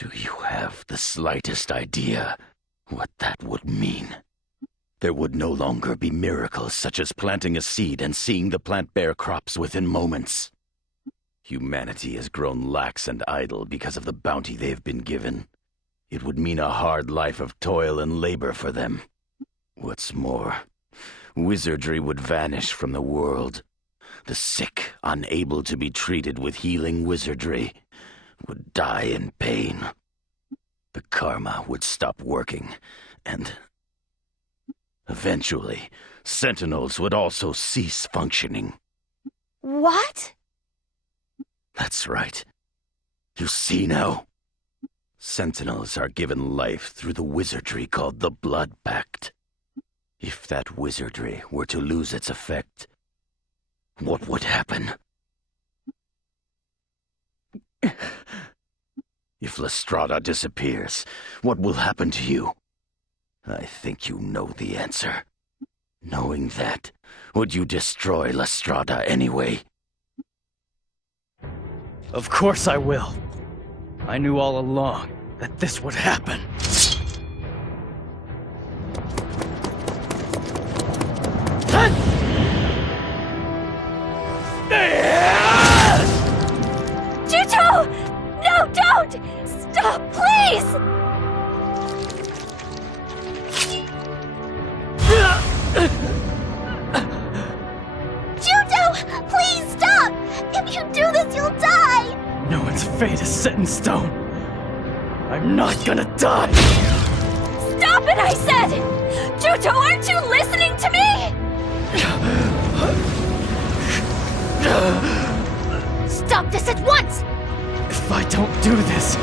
Do you have the slightest idea what that would mean? There would no longer be miracles such as planting a seed and seeing the plant bear crops within moments. Humanity has grown lax and idle because of the bounty they have been given. It would mean a hard life of toil and labor for them. What's more, wizardry would vanish from the world. The sick, unable to be treated with healing wizardry, would die in pain. The karma would stop working, and eventually, sentinels would also cease functioning. What? That's right. You see now? Sentinels are given life through the wizardry called the Blood Pact. If that wizardry were to lose its effect, what would happen? If Lestrada disappears, what will happen to you? I think you know the answer. Knowing that, would you destroy Lestrada anyway? Of course I will. I knew all along that this would happen. Juto! No, don't! Stop, please! Juto! Please stop! If you do this, you'll die! No one's fate is set in stone. I'm not gonna die! Stop it, I said! Juto, aren't you listening to me? Stop this at once! If I don't do this,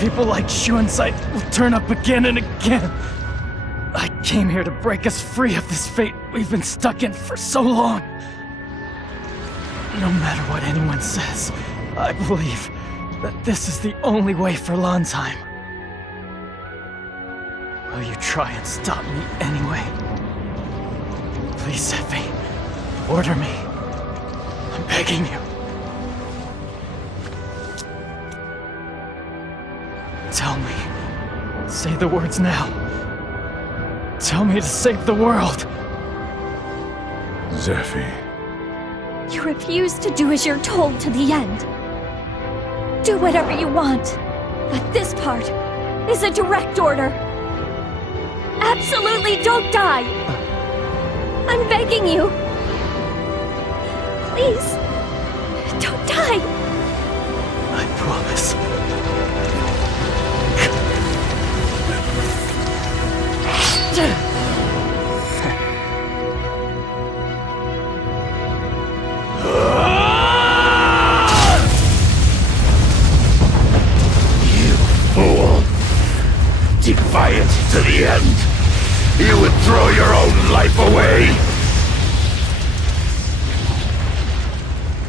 people like Shunsai will turn up again and again. I came here to break us free of this fate we've been stuck in for so long. No matter what anyone says, I believe that this is the only way for Lansheim. Will you try and stop me anyway? Please, Seppi, order me. I'm begging you. Tell me. Say the words now. Tell me to save the world. Zephi. You refuse to do as you're told to the end. Do whatever you want, but this part is a direct order. Absolutely don't die! I'm begging you. Please, don't die! I promise. Defiant to the end, you would throw your own life away!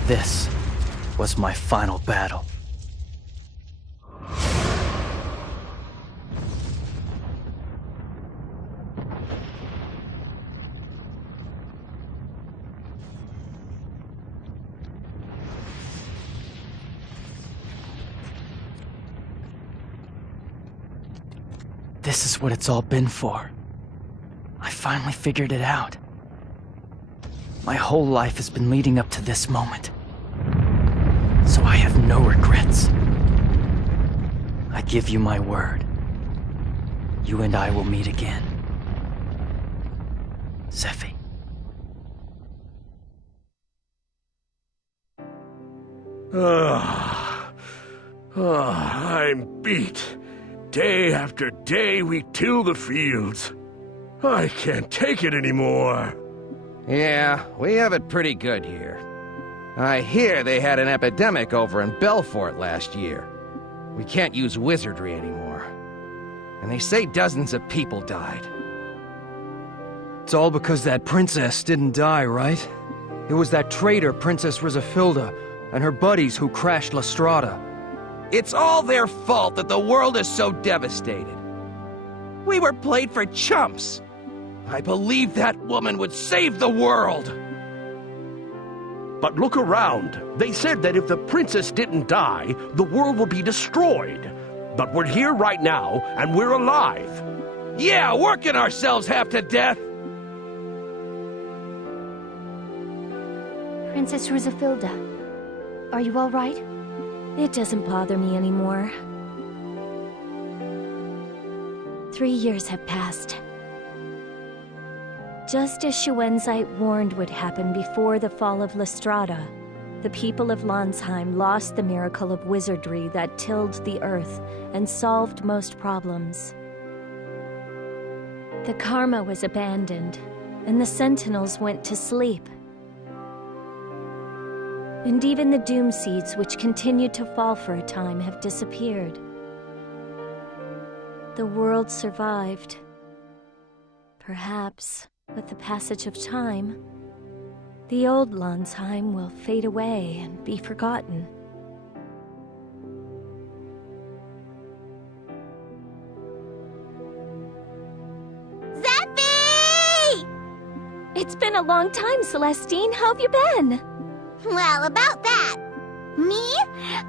This was my final battle. This is what it's all been for. I finally figured it out. My whole life has been leading up to this moment. So I have no regrets. I give you my word. You and I will meet again. Zephi. I'm beat. Day after day we till the fields. I can't take it anymore. Yeah, we have it pretty good here. I hear they had an epidemic over in Belfort last year. We can't use wizardry anymore. And they say dozens of people died. It's all because that princess didn't die, right? It was that traitor Princess Rizafilda and her buddies who crashed Lestrada. It's all their fault that the world is so devastated. We were played for chumps. I believe that woman would save the world. But look around. They said that if the princess didn't die, the world would be destroyed. But we're here right now, and we're alive. Yeah, working ourselves half to death! Princess Rusafilda, are you all right? It doesn't bother me anymore. 3 years have passed. Just as Schuenzite warned would happen before the fall of Lestrada, the people of Landsheim lost the miracle of wizardry that tilled the earth and solved most problems. The Karma was abandoned, and the Sentinels went to sleep. And even the Doom Seeds, which continued to fall for a time, have disappeared. The world survived. Perhaps, with the passage of time, the old Landsheim will fade away and be forgotten. Zeffy! It's been a long time, Celestine. How have you been? Well, about that. Me?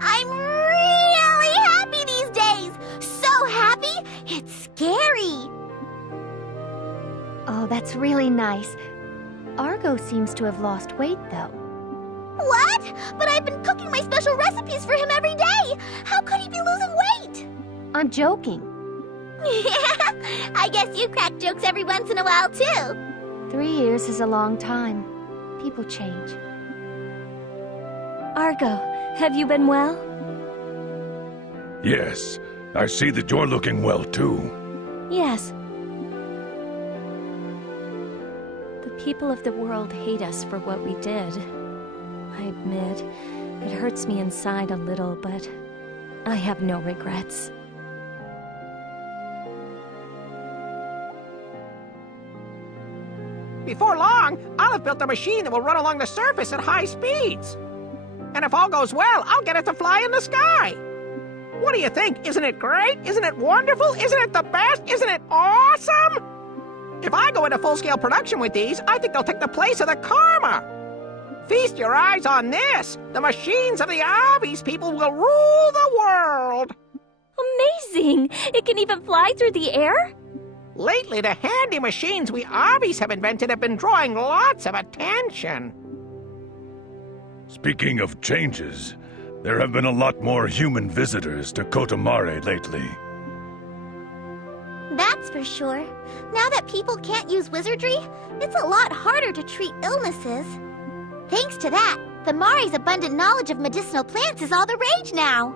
I'm really happy these days! So happy, it's scary! Oh, that's really nice. Argo seems to have lost weight, though. What? But I've been cooking my special recipes for him every day! How could he be losing weight? I'm joking. I guess you crack jokes every once in a while, too. 3 years is a long time. People change. Argo, have you been well? Yes, I see that you're looking well, too. Yes. The people of the world hate us for what we did. I admit, it hurts me inside a little, but I have no regrets. Before long, I'll have built a machine that will run along the surface at high speeds. And if all goes well, I'll get it to fly in the sky. What do you think? Isn't it great? Isn't it wonderful? Isn't it the best? Isn't it awesome? If I go into full-scale production with these, I think they'll take the place of the Karma. Feast your eyes on this. The machines of the Obbies people will rule the world. Amazing! It can even fly through the air? Lately, the handy machines we Obbies have invented have been drawing lots of attention. Speaking of changes, there have been a lot more human visitors to Kotomare lately. That's for sure. Now that people can't use wizardry, it's a lot harder to treat illnesses. Thanks to that, the Mari's abundant knowledge of medicinal plants is all the rage now.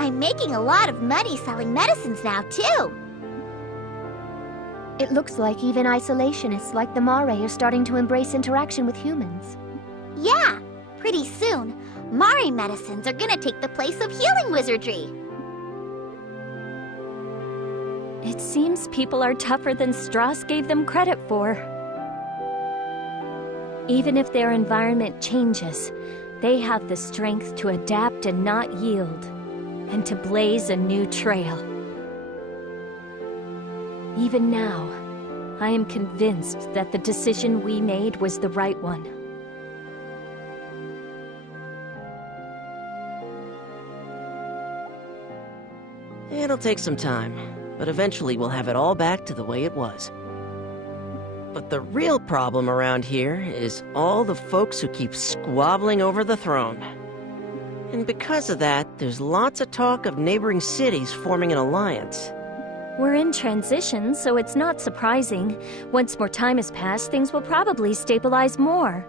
I'm making a lot of money selling medicines now, too. It looks like even isolationists like the Mare are starting to embrace interaction with humans. Yeah, pretty soon, Mari medicines are gonna take the place of healing wizardry. It seems people are tougher than Strauss gave them credit for. Even if their environment changes, they have the strength to adapt and not yield, and to blaze a new trail. Even now, I am convinced that the decision we made was the right one. It'll take some time, but eventually we'll have it all back to the way it was. But the real problem around here is all the folks who keep squabbling over the throne. And because of that, there's lots of talk of neighboring cities forming an alliance. We're in transition, so it's not surprising. Once more time has passed, things will probably stabilize more.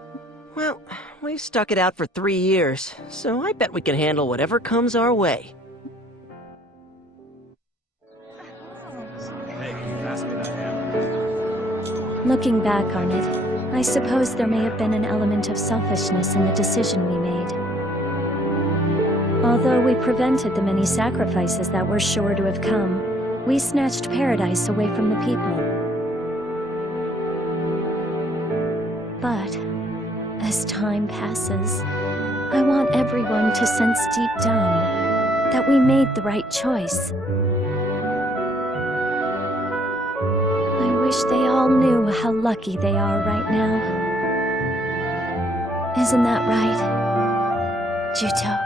Well, we've stuck it out for 3 years, so I bet we can handle whatever comes our way. Looking back on it, I suppose there may have been an element of selfishness in the decision we made. Although we prevented the many sacrifices that were sure to have come, we snatched paradise away from the people. But, as time passes, I want everyone to sense deep down that we made the right choice. I wish they all knew how lucky they are right now. Isn't that right, Juto?